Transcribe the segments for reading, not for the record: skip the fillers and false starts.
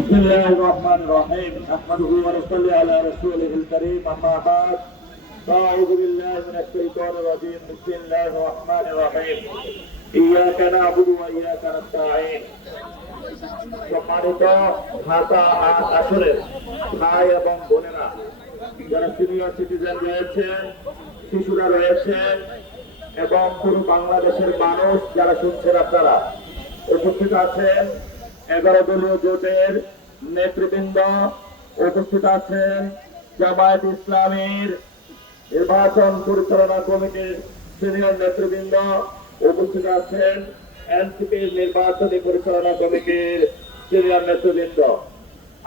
بسم الله الرحمن الرحيم نحمده ونصلي على رسوله الكريم أما بعد فأعوذ بالله من الشيطان الرجيم بسم الله الرحمن الرحيم إياك نعبد وإياك نستعين সম্মানিত ঢাকা আসরের ভাই এবং বোনেরা, যারা সিনিয়র সিটিজেন রয়েছেন, শিশুরা রয়েছেন এবং পুরো বাংলাদেশের মানুষ যারা শুনছেন, আপনারা উপস্থিত আছেন। 11 দলীয় জোটের নেতৃবৃন্দ উপস্থিত আছেন। জামায়াত ইসলামীর নির্বাচন পরিচালনা কমিটির সিনিয়র নেতৃবৃন্দ উপস্থিত আছেন। এনসিপির নির্বাচনী পরিচালনা কমিটির সিনিয়র নেতৃবৃন্দ।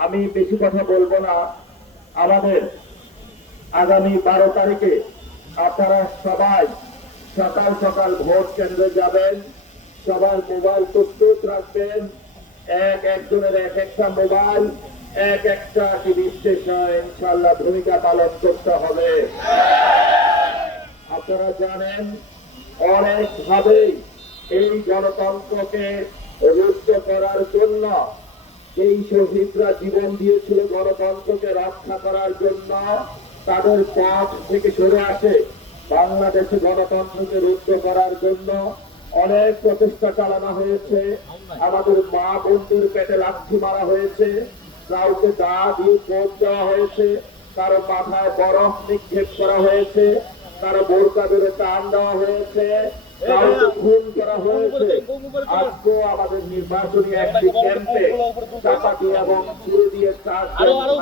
আমি বেশি কথা বলবো না। আমাদের আগামী 12 তারিখে আপনারা সবাই সকাল সকাল ভোট কেন্দ্রে যাবেন। সবার মোবাইল প্রস্তুত রাখবেন। একজনের একটা মোবাইল, একটা টিভি স্টেশন ইনশাআল্লাহ ভূমিকা পালন করতে হবে। আপনারা জানেন, অনেকভাবেই এই গণতন্ত্রকে রুদ্ধ করার জন্য এই শহীদরা জীবন দিয়েছিল গণতন্ত্রকে রক্ষা করার জন্য, তাদের পথ থেকে সরে আসে বাংলাদেশে গণতন্ত্রকে রুদ্ধ করার জন্য অনেক প্রচেষ্টা চালানো হয়েছে। আমাদের মা বোনদের পেটে লাথি মারা হয়েছে, কাউকে দা দিয়ে কোপ দেওয়া হয়েছে, কারো মাথায় বরফ নিক্ষেপ করা হয়েছে, কারো বোরকা ধরে টান দেওয়া হয়েছে, কাউকে খুন করা হয়েছে। আজকেও আমাদের নির্বাচনী একটি ক্যাম্পে চাপাতি এবং ছুরি দিয়ে 4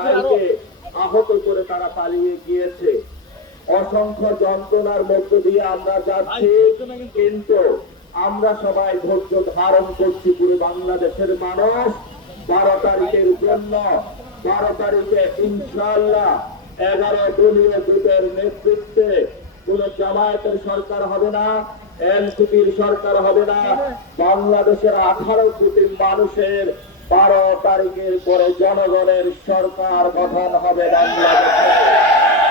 ভাইকে আহত করে তারা পালিয়ে গিয়েছে। অসংখ্য যন্ত্রণার মধ্য দিয়ে আমরা যাচ্ছি, কিন্তু আমরা সবাই ধৈর্য ধারণ করছি। পুরো বাংলাদেশের মানুষ 12 তারিখের জন্য, 12 তারিখে ইনশাআল্লাহ 11 দলীয় জোটের নেতৃত্বে কোন জামায়াতের সরকার হবে না, এনসিপির সরকার হবে না। বাংলাদেশের 18 কোটি মানুষের 12 তারিখের পরে জনগণের সরকার গঠন হবে বাংলাদেশে।